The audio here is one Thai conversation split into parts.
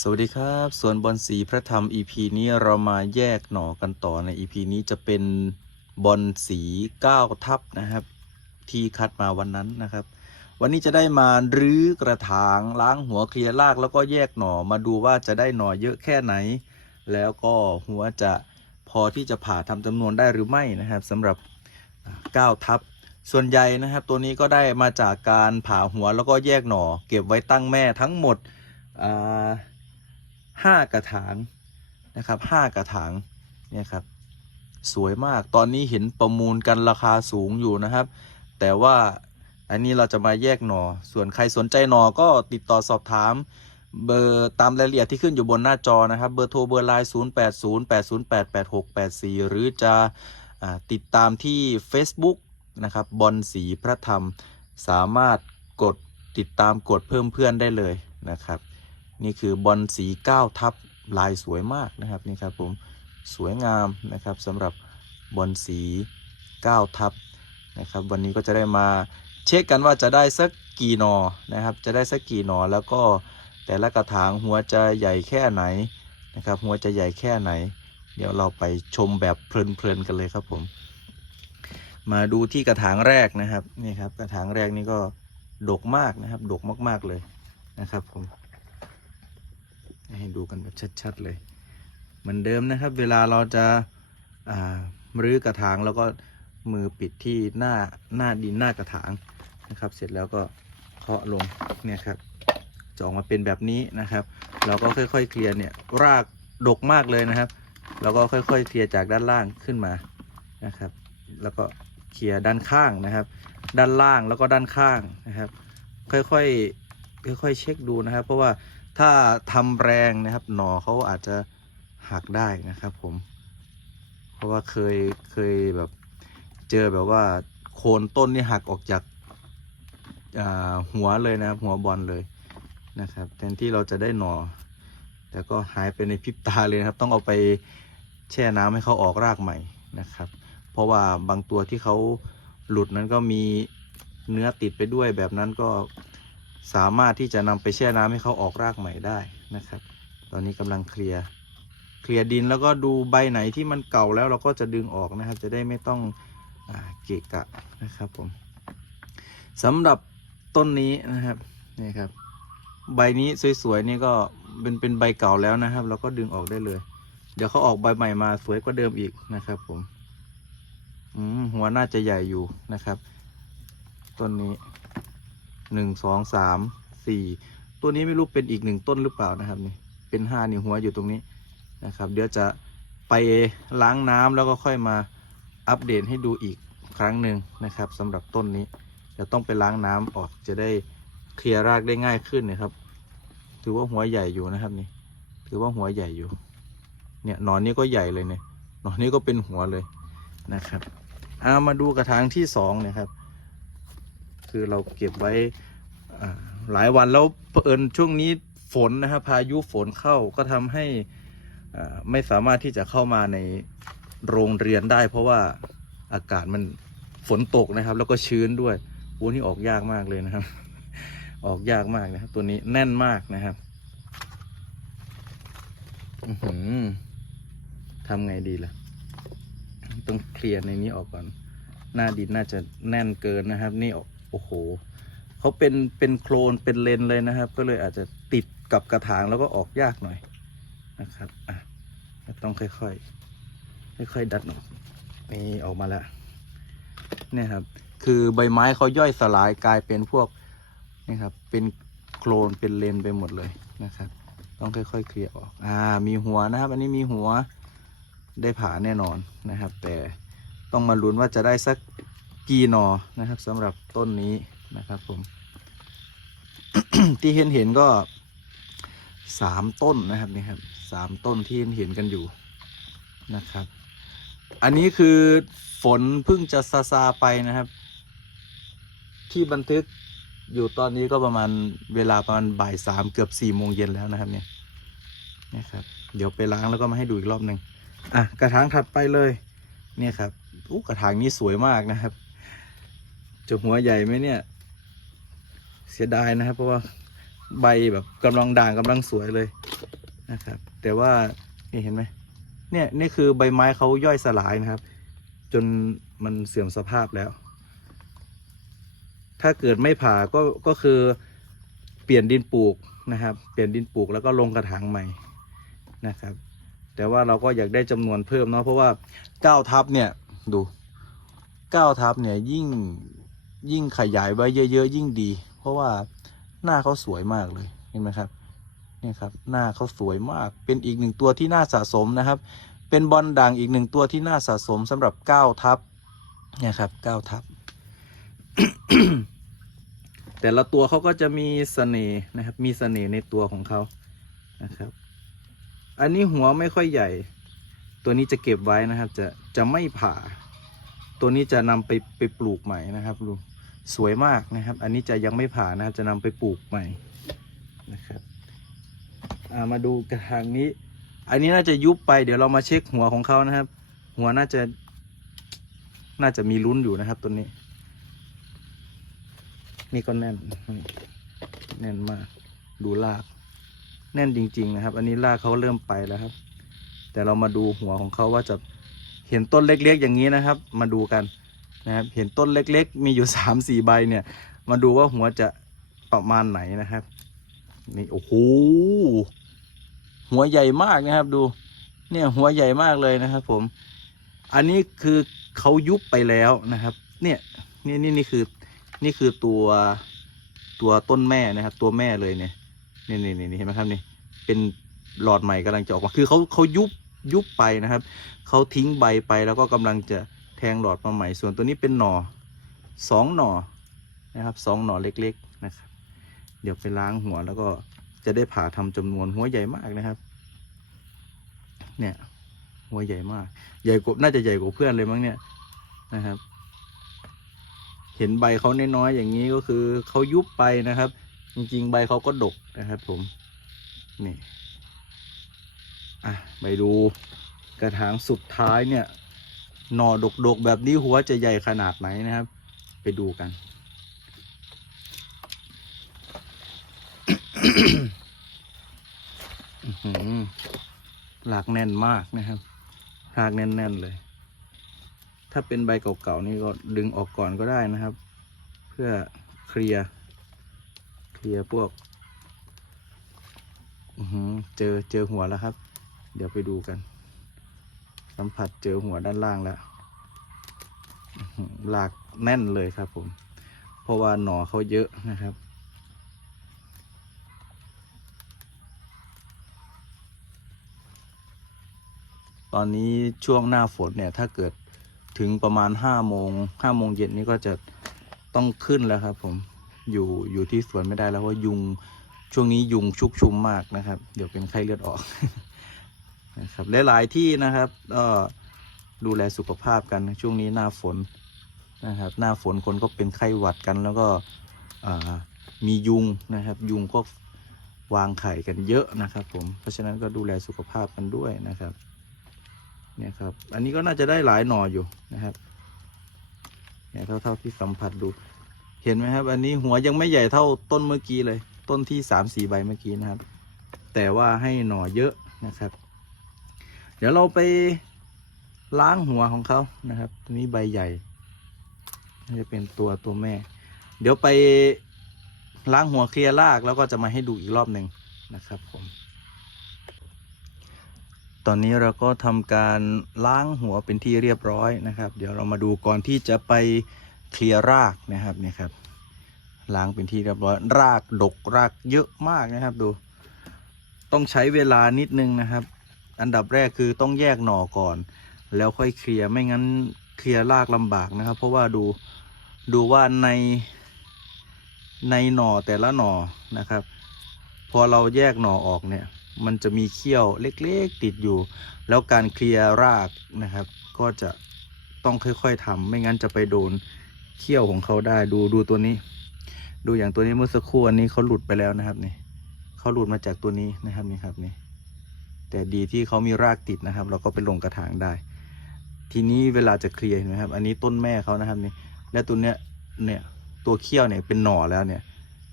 สวัสดีครับส่วนบอลสีพระธรรม EP นี้เรามาแยกหน่อกันต่อใน EP นี้จะเป็นบอลสี9ทับนะครับ ที่คัดมาวันนั้นนะครับ วันนี้จะได้มารื้อกระถางล้างหัวเคลียร์รากแล้วก็แยกหน่อมาดูว่าจะได้หน่อเยอะแค่ไหน แล้วก็หัวจะพอที่จะผ่าทำจำนวนได้หรือไม่นะครับสำหรับ9ทับส่วนใหญ่นะครับ ตัวนี้ก็ได้มาจากการผ่าหัวแล้วก็แยกหน่อ เก็บไว้ตั้งแม่ทั้งหมดอ่า ห้ากระถางนะครับห้ากระถางเนี่ยครับสวยมากตอนนี้เห็นประมูลกันราคาสูงอยู่นะครับ แต่ว่าอันนี้เราจะมาแยกหนอส่วนใครสนใจหนอก็ติดต่อสอบถามเบอร์ตามรายละเอียดที่ขึ้นอยู่บนหน้าจอนะครับ เบอร์โทรเบอร์ไลน์ 0 8 0 8 0 8 8 6 8 4 หรือจะอ่าติดตามที่ Facebook นะครับบอลสีพระธรรมสามารถกดติดตามกดเพิ่มเพื่อนได้เลยนะครับ นี่คือบอลสี9ทับลายสวยมากนะครับนี่ครับผมสวยงามนะครับสำหรับบอลสี9ทับนะครับวันนี้ก็จะได้มาเช็คกันว่าจะได้สักกี่หนอนะครับจะได้สักกี่หนอแล้วก็แต่ละกระถางหัวจะใหญ่แค่ไหนนะครับหัวจะใหญ่แค่ไหน เดี๋ยวเราไปชมแบบเพลินๆกันเลยครับผม มาดูที่กระถางแรกนะครับนี่ครับกระถางแรกนี่ก็ดกมากนะครับดกมากๆเลยนะครับผม ให้ดูกันแบบชัดๆเลย เหมือนเดิมนะครับ เวลาเราจะรื้อกระถางแล้วก็มือปิดที่หน้าหน้าดินหน้ากระถางนะครับ เสร็จแล้วก็เคาะลงเนี่ยครับจะออกมาเป็นแบบนี้นะครับ เราก็ค่อยๆเคลียร์เนี่ยรากดกมากเลยนะครับ แล้วก็ค่อยๆเคลียร์จากด้านล่างขึ้นมานะครับ แล้วก็เคลียร์ด้านข้างนะครับ ด้านล่างแล้วก็ด้านข้างนะครับ ค่อยๆค่อยๆเช็คดูนะครับ เพราะว่า ถ้าทำแรงนะครับหนอเขาอาจจะหักได้นะครับ ผม เพราะว่าเคยเคยแบบเจอแบบว่าโคนต้นนี่หักออกจากาหัวเลยนะครับ หัวบอลเลยนะครับแทนที่เราจะได้หนอ แต่ก็หายไปในพริบตาเลยนะครับ ต้องเอาไปแช่น้ำให้เขาออกรากใหม่นะครับ เพราะว่าบางตัวที่เขาหลุดนั้นก็มีเนื้อติดไปด้วยแบบนั้นก็ สามารถที่จะนำไปแช่น้ำให้เขาออกรากใหม่ได้นะครับ ตอนนี้กำลังเคลียร์เคลียร์ดินแล้วก็ดูใบไหนที่มันเก่าแล้วเราก็จะดึงออกนะครับ จะได้ไม่ต้องอเกะกะนะครับผมสำหรับต้นนี้นะครับนี่ครับ ใบนี้สวยๆนี่ก็เป็นเป็นใบเก่าแล้วนะครับเราก็ดึงออกได้เลย เดี๋ยวเขาออกใบใหม่มาสวยกว่าเดิมอีกนะครับ ผมหัวน่าจะใหญ่อยู่นะครับต้นนี้ หนึ่งสองสามสี่ตัวนี้ไม่รู้เป็นอีกหนึ่งต้นหรือเปล่านะครับนี่เป็นห้านี่หัวอยู่ตรงนี้นะครับ เดี๋ยวจะไปล้างน้ำแล้วก็ค่อยมาอัปเดตให้ดูอีกครั้งหนึ่งนะครับสำหรับต้นนี้เดี๋ยวต้องไปล้างน้ำออกจะได้เคลียร์รากได้ง่ายขึ้นนะครับ ถือว่าหัวใหญ่อยู่นะครับนี่ ถือว่าหัวใหญ่อยู่ เนี่ยหนอนนี้ก็ใหญ่เลยเนี่ยหนอนนี้ก็เป็นหัวเลยนะครับเอามาดูกระถางที่สองนะครับ คือเราเก็บไว้หลายวันแล้วเผอิญช่วงนี้ฝนนะครับพายุฝนเข้าก็ทำให้ไม่สามารถที่จะเข้ามาในโรงเรียนได้ เพราะว่าอากาศมันฝนตกนะครับ แล้วก็ชื้นด้วยโอ้นี่ออกยากมากเลยนะครับ ออกยากมากนะครับ ตัวนี้แน่นมากนะครับทำไงดีล่ะ ต้องเคลียร์ในนี้ออกก่อน หน้าดินน่าจะแน่นเกินนะครับ นี่ออก โอ้โหเขาเป็นเป็นโคลนเป็นเลนเลยนะครับ ก็เลยอาจจะติดกับกระถางแล้วก็ออกยากหน่อยนะครับอะต้องค่อยๆค่อยๆดัดออกนี่ออกมาแล้วเนี่ยครับ คือใบไม้เขาย่อยสลายกลายเป็นพวกนี่ครับ เป็นโคลนเป็นเลนไปหมดเลยนะครับ ต้องค่อยๆเคลียร์ออก อ่า มีหัวนะครับ อันนี้มีหัวได้ผ่าแน่นอนนะครับ แต่ต้องมาลุ้นว่าจะได้สัก กี่หนอนะครับสำหรับต้นนี้นะครับผม ที่เห็นเห็นก็สามต้นนะครับนี่ครับสามต้นที่เห็นเห็นกันอยู่นะครับ อันนี้คือฝนเพิ่งจะซาซาไปนะครับ ที่บันทึกอยู่ตอนนี้ก็ประมาณเวลาประมาณบ่ายสามเกือบสี่โมงเย็นแล้วนะครับเนี่ยนะครับเดี๋ยวไปล้างแล้วก็มาให้ดูอีกรอบหนึ่งอะกระถางถัดไปเลย เนี่ยครับอู้กระถางนี้สวยมากนะครับ จะหัวใหญ่ไหมเนี่ย เสียดายนะครับ เพราะว่าใบแบบกำลังด่างกำลังสวยเลยนะครับ แต่ว่านี่เห็นไหมเนี่ยนี่คือใบไม้เขาย่อยสลายนะครับ จนมันเสื่อมสภาพแล้ว ถ้าเกิดไม่ผ่าก็ก็คือเปลี่ยนดินปลูกนะครับ เปลี่ยนดินปลูกแล้วก็ลงกระถางใหม่นะครับ แต่ว่าเราก็อยากได้จำนวนเพิ่มเนาะเพราะว่าเก้าทับเนี่ยดูเก้าทับเนี่ยยิ่ง ยิ่งขยายไว้เยอะๆยิ่งดี เพราะว่าหน้าเขาสวยมากเลยเห็นไหมครับเนี่ยครับหน้าเขาสวยมากเป็นอีกหนึ่งตัวที่น่าสะสมนะครับ เป็นบอลด่างอีกหนึ่งตัวที่น่าสะสมสำหรับเก้าทับเนี่ยครับเก้าทับแต่ละตัวเขาก็จะมีเสน่ห์นะครับ มีเสน่ห์ในตัวของเขานะครับ อันนี้หัวไม่ค่อยใหญ่ ตัวนี้จะเก็บไว้นะครับ จะจะไม่ผ่า ตัวนี้จะนำไปไปปลูกใหม่นะครับดู สวยมากนะครับ อันนี้จะยังไม่ผ่านะครับ จะนำไปปลูกใหม่นะครับามาดูกระถางนี้ อันนี้น่าจะยุบไป เดี๋ยวเรามาเช็คหัวของเขานะครับ หัวน่าจะ น่าจะมีลุ้นอยู่นะครับตัวนี้ นี่ก็แน่น แน่นมาก ดูราก แน่นจริง ๆ นะครับ อันนี้รากเขาเริ่มไปแล้วครับ แต่เรามาดูหัวของเขาว่าจะเห็นต้นเล็กๆอย่างนี้นะครับ มาดูกัน นะครับเห็นต้นเล็กๆ มีอยู่สามสี่ใบเนี่ย มาดูว่าหัวจะประมาณไหนนะครับ นี่โอ้โหหัวใหญ่มากนะครับดู เนี่ยหัวใหญ่มากเลยนะครับ ผม อันนี้คือเขายุบไปแล้วนะครับ เนี่ยนี่นี่นี่คือนี่คือตัวตัวต้นแม่นะครับ ตัวแม่เลยเนี่ยนี่นี่นี่เห็นไหมครับนี่เป็นหลอดใหม่กำลังจะออกมาคือเขาเขายุบยุบไปนะครับเขาทิ้งใบไปแล้วก็กำลังจะ งหลอดมาใหม่ ส่วนตัวนี้เป็นหน่อสองหน่อนะครับสองหน่อเล็กๆนะครับ เดี๋ยวไปล้างหัวแล้วก็จะได้ผ่าทำจำนวนหัวใหญ่มากนะครับ เนี่ยหัวใหญ่มาก ใหญ่กว่าน่าจะใหญ่กว่าเพื่อนเลยมั้งเนี่ยนะครับ เห็นใบเขาน้อยๆอย่างนี้ก็คือเขายุบไปนะครับ จริงๆ ใบเขาก็ดกนะครับ ผมนี่อะไปดูกระถางสุดท้ายเนี่ย หน่อดกๆแบบนี้หัวจะใหญ่ขนาดไหนนะครับ ไปดูกัน หลากแน่นมากนะครับ หลากแน่นๆเลย ถ้าเป็นใบเก่าๆนี่ก็ดึงออกก่อนก็ได้นะครับ เพื่อเคลียร์เคลียร์พวกอือหือเจอเจอหัวแล้วครับ เดี๋ยวไปดูกัน สัมผัสเจอหัวด้านล่างแล้วหลากแน่นเลยครับผม เพราะว่าหน่อเขาเยอะนะครับ ตอนนี้ช่วงหน้าฝนเนี่ย ถ้าเกิดถึงประมาณห้าโมงห้าโมงเย็นนี้ก็จะต้องขึ้นแล้วครับผมอยู่อยู่ที่สวนไม่ได้แล้วเพรายุงช่วงนี้ยุงชุกชุมมากนะครับ เดี๋ยวเป็นไข้เลือดออก นะครับหลายๆที่นะครับก็ดูแลสุขภาพกันช่วงนี้หน้าฝนนะครับ หน้าฝนคนก็เป็นไข้หวัดกันแล้วก็มียุงนะครับ ยุงก็วางไข่กันเยอะนะครับ ผมเพราะฉะนั้นก็ดูแลสุขภาพกันด้วยนะครับเนี่ยครับ อันนี้ก็น่าจะได้หลายหน่ออยู่นะครับเนี่ยเท่าเท่าที่สัมผัสดู เห็นไหมครับ อันนี้หัวยังไม่ใหญ่เท่าต้นเมื่อกี้เลย ต้นที่สามสี่ใบเมื่อกี้นะครับ แต่ว่าให้หน่อเยอะนะครับ เดี๋ยวเราไปล้างหัวของเขานะครับ ตัวนี้ใบใหญ่น่าจะเป็นตัวตัวแม่ เดี๋ยวไปล้างหัวเคลียร์รากแล้วก็จะมาให้ดูอีกรอบหนึ่งนะครับผม ตอนนี้เราก็ทำการล้างหัวเป็นที่เรียบร้อยนะครับ เดี๋ยวเรามาดูก่อนที่จะไปเคลียร์รากนะครับเนี่ยครับล้างเป็นที่เรียบร้อยรากดกรากเยอะมากนะครับดู ต้องใช้เวลานิดนึงนะครับ อันดับแรกคือต้องแยกหน่อก่อน แล้วค่อยเคลียร์ไม่งั้นเคลียร์รากลำบากนะครับ เพราะว่าดูดูว่าในในหน่อแต่ละหน่อนะครับ พอเราแยกหน่อออกเนี่ย มันจะมีเขี้ยวเล็กๆติดอยู่ แล้วการเคลียร์รากนะครับ ก็จะต้องค่อยๆทำไม่งั้นจะไปโดนเขี้ยวของเขาได้ดูดูตัวนี้ ดูอย่างตัวนี้เมื่อสักครู่อันนี้เขาหลุดไปแล้วนะครับนี่เขาหลุดมาจากตัวนี้นะครับนี่ครับนี่ แต่ดีที่เขามีรากติดนะครับ เราก็ไปลงกระถางได้ ทีนี้เวลาจะเคลียร์เห็นไหมครับ อันนี้ต้นแม่เขานะครับนี่และตัวเนี้ยเนี่ยตัวเขี้ยวเนี่ยเป็นหน่อแล้วเนี่ย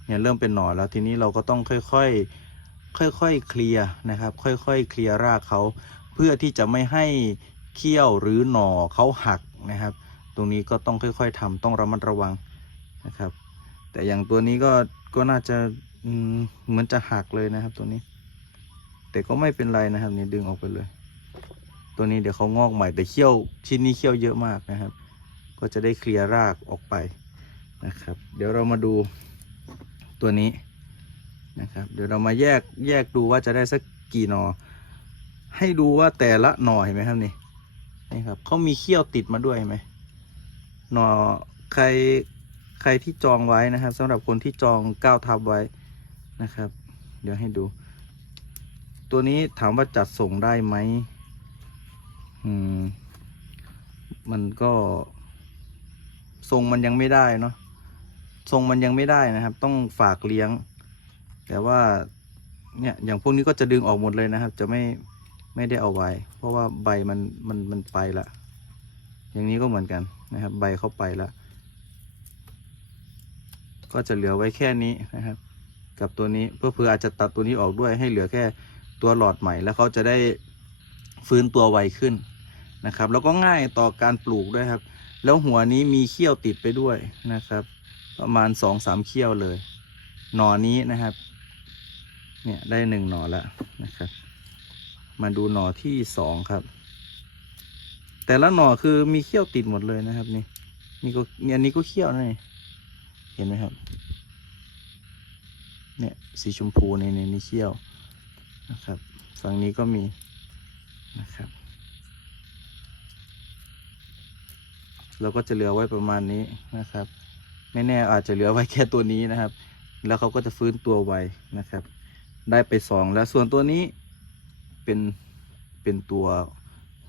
เนี่ยเริ่มเป็นหน่อแล้วทีนี้เราก็ต้องค่อยๆค่อยๆเคลียร์นะครับ ค่อยๆเคลียร์รากเขาเพื่อที่จะไม่ให้เขี้ยวหรือหน่อเขาหักนะครับ ตรงนี้ก็ต้องค่อย ๆทำต้องระมัดระวังนะครับ แต่อย่างตัวนี้ก็ก็น่าจะเหมือนจะหักเลยนะครับตัวนี้ แต่ก็ไม่เป็นไรนะครับนี่ดึงออกไปเลย ตัวนี้เดี๋ยวเขางอกใหม่แต่เขี้ยวชิ้นนี้เขี้ยวเยอะมากนะครับ ก็จะได้เคลียร์รากออกไปนะครับ เดี๋ยวเรามาดูตัวนี้นะครับ เดี๋ยวเรามาแยกแยกดูว่าจะได้สักกี่หนอ ให้ดูว่าแต่ละหนอเห็นไหมครับนี่นี่ครับเขามีเขี้ยวติดมาด้วยเห็นไหมหนอใครใครที่จองไว้นะครับสำหรับคนที่จองก้าวทับไว้นะครับ เดี๋ยวให้ดู ตัวนี้ถามว่าจัดส่งได้ไหมอืม มันก็ทรงมันยังไม่ได้เนาะทรงมันยังไม่ได้นะครับ ต้องฝากเลี้ยง แต่ว่าเนี่ยอย่างพวกนี้ก็จะดึงออกหมดเลยนะครับ จะไม่ไม่ได้เอาไว้ เพราะว่าใบมันมันมันไปละอย่างนี้ก็เหมือนกันนะครับ ใบเข้าไปละก็จะเหลือไว้แค่นี้นะครับ กับตัวนี้เพื่อเพื่ออาจจะตัดตัวนี้ออกด้วยให้เหลือแค่ ตัวหลอดใหม่แล้วเขาจะได้ฟื้นตัวไวขึ้นนะครับ แล้วก็ง่ายต่อการปลูกด้วยครับ แล้วหัวนี้มีเขี้ยวติดไปด้วยนะครับ ประมาณสองสามเขี้ยวเลย หนอนี้นะครับ เนี่ยได้หนึ่งหนอแล้วนะครับ มาดูหน่อที่สองครับ แต่ละหน่อคือมีเขี้ยวติดหมดเลยนะครับนี่นี่ก็เนี่ยอันนี้ก็เขี้ยวนะนี่เห็นไหมครับ เนี่ยสีชมพูในในนี้เขี้ยว นะครับ ฝั่งนี้ก็มีนะครับ เราก็จะเหลือไว้ประมาณนี้นะครับ ไม่แน่อาจจะเหลือไว้แค่ตัวนี้นะครับ แล้วเขาก็จะฟื้นตัวไวนะครับ ได้ไปสองแล้วส่วนตัวนี้เป็นเป็นตัว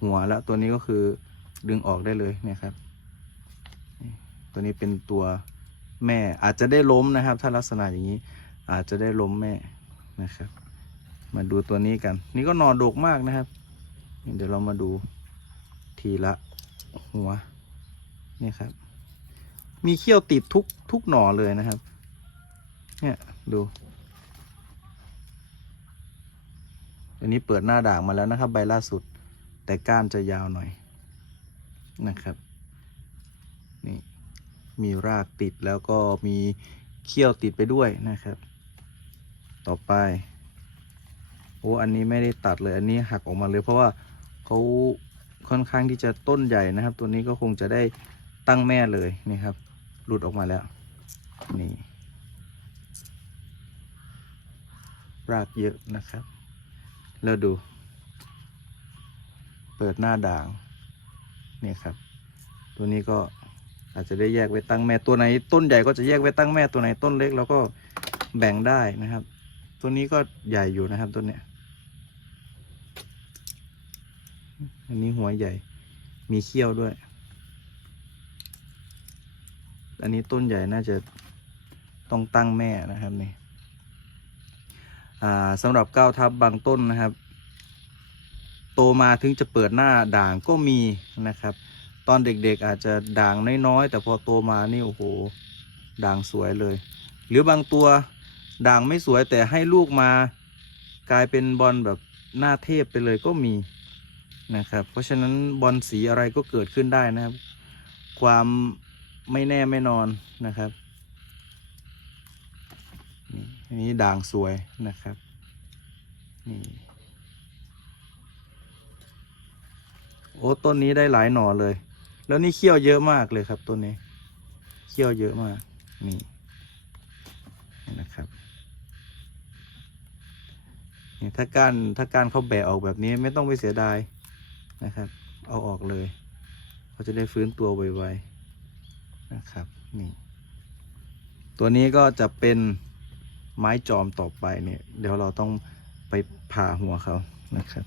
หัวแล้วตัวนี้ก็คือดึงออกได้เลยเนี่ยครับ ตัวนี้เป็นตัวแม่อาจจะได้ล้มนะครับ ถ้าลักษณะอย่างนี้อาจจะได้ล้มแม่นะครับ มาดูตัวนี้กัน นี่ก็หนอดกมากนะครับ เดี๋ยวเรามาดูทีละหัวนี่ครับ มีเขี้ยวติดทุกทุกหน่อเลยนะครับ เนี่ยดู อันนี้เปิดหน้าด่างมาแล้วนะครับ ใบล่าสุด แต่ก้านจะยาวหน่อยนะครับ นี่มีรากติดแล้วก็มีเขี้ยวติดไปด้วยนะครับ ต่อไป โอ้อันนี้ไม่ได้ตัดเลยอันนี้หักออกมาเลยเพราะว่าเขาค่อนข้างที่จะต้นใหญ่นะครับ ตัวนี้ก็คงจะได้ตั้งแม่เลยนี่ครับ หลุดออกมาแล้ว นี่รากเยอะนะครับ แล้วดู เปิดหน้าด่างนี่ครับ ตัวนี้ก็อาจจะได้แยกไว้ตั้งแม่ตัวไหน ต้นใหญ่ก็จะแยกไว้ตั้งแม่ตัวไหนต้นเล็กเราก็แบ่งได้นะครับ ตัวนี้ก็ใหญ่อยู่นะครับต้นเนี้ย อันนี้หัวใหญ่ มีเขี้ยวด้วย อันนี้ต้นใหญ่น่าจะต้องตั้งแม่นะครับนี่อ่าสำหรับก้าวทับบางต้นนะครับ โตมาถึงจะเปิดหน้าด่างก็มีนะครับ ตอนเด็กๆอาจจะด่างน้อยๆแต่พอโตมานี่โอ้โหด่างสวยเลย หรือบางตัวด่างไม่สวยแต่ให้ลูกมากลายเป็นบอลแบบหน้าเทพไปเลยก็มี นะครับ เพราะฉะนั้นบอลสีอะไรก็เกิดขึ้นได้นะครับ ความไม่แน่ไม่นอนนะครับนี่นี้ด่างสวยนะครับนี่โอ้ต้นนี้ได้หลายหน่อเลย แล้วนี่เขี้ยวเยอะมากเลยครับต้นนี้เขี้ยวเยอะมากนี่นี่นะครับนี่ถ้าก้านถ้าก้านเขาแบะออกแบบนี้ไม่ต้องไปเสียดาย นะครับ เอาออกเลยเขาจะได้ฟื้นตัวไวๆนะครับนี่ตัวนี้ก็จะเป็นไม้จอมต่อไปเนี่ย เดี๋ยวเราต้องไปผ่าหัวเขานะครับ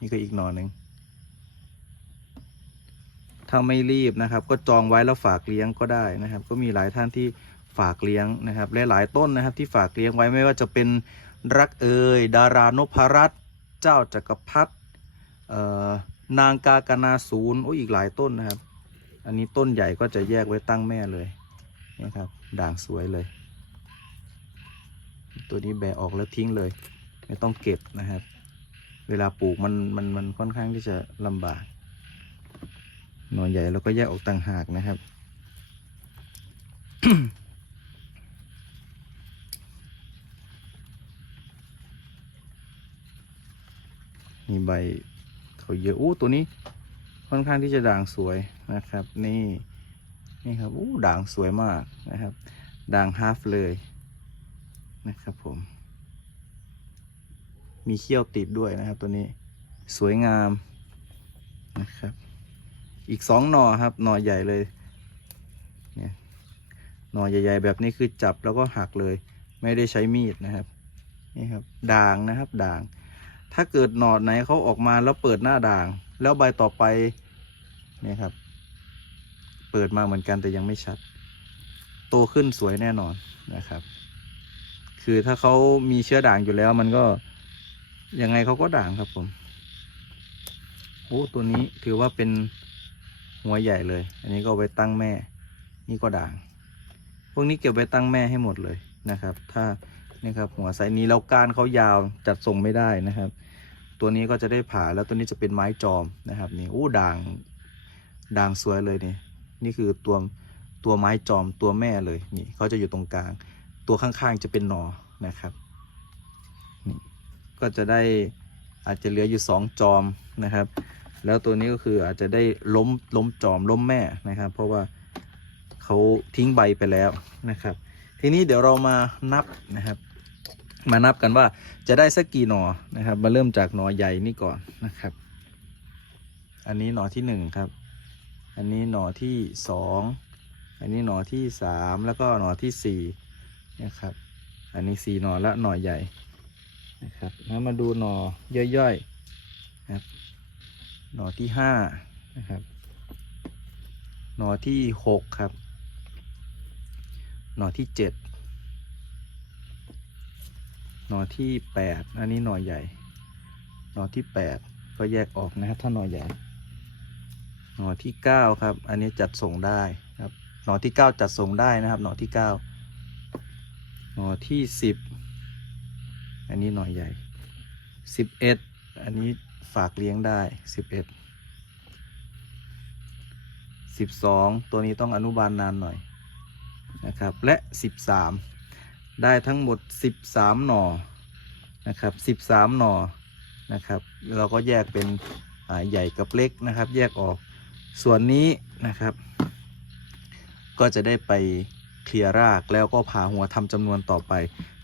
นี่ก็อีกหน่อหนึ่งถ้าไม่รีบนะครับ ก็จองไว้แล้วฝากเลี้ยงก็ได้นะครับ ก็มีหลายท่านที่ฝากเลี้ยงนะครับและหลายต้นนะครับที่ฝากเลี้ยงไว้ไม่ว่าจะเป็นรักเอยดารานพรัต เจ้าจักรพรรดิเอ่อนางกากนาศูนย์โอ้อีกหลายต้นนะครับ อันนี้ต้นใหญ่ก็จะแยกไว้ตั้งแม่เลยนะครับด่างสวยเลย ตัวนี้แบะออกแล้วทิ้งเลย ไม่ต้องเก็บนะครับ เวลาปลูกมันมันมันค่อนข้างที่จะลำบากหน่อใหญ่เราก็แยกออกต่างหากนะครับ มีใบเขาเยอะอู้ตัวนี้ค่อนข้างที่จะด่างสวยนะครับ นี่นี่ครับอู้ด่างสวยมากนะครับ ด่างฮาฟเลยนะครับผม มีเขี้ยวติดด้วยนะครับ ตัวนี้สวยงามนะครับ อีกสองหน่อครับหน่อใหญ่เลยเนี่ยหน่อใหญ่ ๆ แบบนี้คือจับแล้วก็หักเลย ไม่ได้ใช้มีดนะครับนี่ครับ ด่างนะครับ ด่าง ถ้าเกิดหนอดไหนเขาออกมาแล้วเปิดหน้าด่าง แล้วใบต่อไปเนี่ยครับ เปิดมาเหมือนกันแต่ยังไม่ชัด โตขึ้นสวยแน่นอนนะครับ คือถ้าเขามีเชื้อด่างอยู่แล้ว มันก็ยังไงเขาก็ด่างครับผมโอ้ตัวนี้ถือว่าเป็นหัวใหญ่เลย อันนี้ก็ไว้ตั้งแม่ นี่ก็ด่าง พวกนี้เก็บไว้ตั้งแม่ให้หมดเลยนะครับ ถ้านี่ครับหัวไซนี้แล้วก้านเขายาวจัดทรงไม่ได้นะครับ ตัวนี้ก็จะได้ผ่าแล้วตัวนี้จะเป็นไม้จอมนะครับนี่อู้ด่างด่างสวยเลยนี่นี่คือตัวตัวไม้จอมตัวแม่เลยนี่เขาจะอยู่ตรงกลาง ตัวข้างๆจะเป็นหนอนะครับนี่ก็จะได้อาจจะเหลืออยู่สองจอมนะครับ แล้วตัวนี้ก็คืออาจจะได้ล้มล้มจอมล้มแม่นะครับ เพราะว่าเขาทิ้งใบไปแล้วนะครับ ทีนี้เดี๋ยวเรามานับนะครับ มานับกันว่าจะได้สักกี่หนอนะครับ มาเริ่มจากหนอใหญ่นี่ก่อนนะครับ อันนี้หนอที่หนึ่งครับ อันนี้หนอที่สองอันนี้หนอที่สามแล้วก็หนอที่สี่นะครับ อันนี้สี่หนอและหนอใหญ่นะครับแล้วมาดูหนอย่อยๆนะครับหนอที่ห้านะครับ หนอที่หกครับ หนอที่เจ็ด หนอที่แปดอันนี้หนอใหญ่ หนอที่แปดก็แยกออกนะครับถ้าหนอใหญ่ หนอที่เก้าครับ อันนี้จัดส่งได้ครับ หนอที่เก้าจัดส่งได้นะครับ หนอที่เก้าหนอที่สิบอันนี้หนอใหญ่สิบเอ็ดอันนี้ฝากเลี้ยงได้สิบเอ็ดสิบสองตัวนี้ต้องอนุบาลนานหน่อยนะครับ และสิบสาม ได้ทั้งหมด 13 หน่อนะครับ 13 หน่อนะครับ เราก็แยกเป็นใหญ่กับเล็กนะครับ แยกออกส่วนนี้นะครับ ก็จะได้ไปเคลียร์รากแล้วก็ผ่าหัวทำจำนวนต่อไป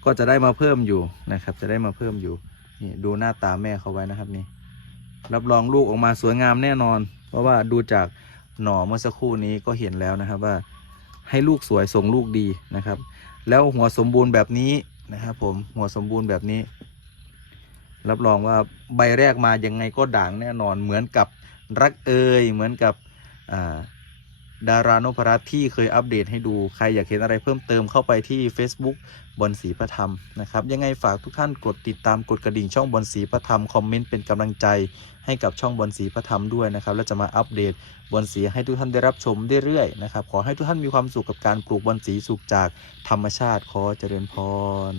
ก็จะได้มาเพิ่มอยู่นะครับ จะได้มาเพิ่มอยู่นี่ดูหน้าตาแม่เขาไว้นะครับนี่รับรองลูกออกมาสวยงามแน่นอน เพราะว่าดูจากหน่อเมื่อสักครู่นี้ก็เห็นแล้วนะครับว่า ให้ลูกสวยส่งลูกดีนะครับ แล้วหัวสมบูรณ์แบบนี้นะครับ ผมหัวสมบูรณ์แบบนี้ รับรองว่าใบแรกมายังไงก็ด่างแน่นอนเหมือนกับรักเอยเหมือนกับอ่า ดารานพรัตน์ที่เคยอัปเดตให้ดูใครอยากเห็นอะไรเพิ่มเติมเข้าไปที่ Facebook บอลสีพระธรรมนะครับ ยังไงฝากทุกท่านกดติดตามกดกระดิ่งช่องบอลสีพระธรรมคอมเมนต์เป็นกำลังใจให้กับช่องบอลสีพระธรรมด้วยนะครับ แล้วจะมาอัปเดตบอลสีให้ทุกท่านได้รับชมเรื่อยๆนะครับขอให้ทุกท่านมีความสุขกับการปลูกบอลสีสุขจากธรรมชาติขอเจริญพร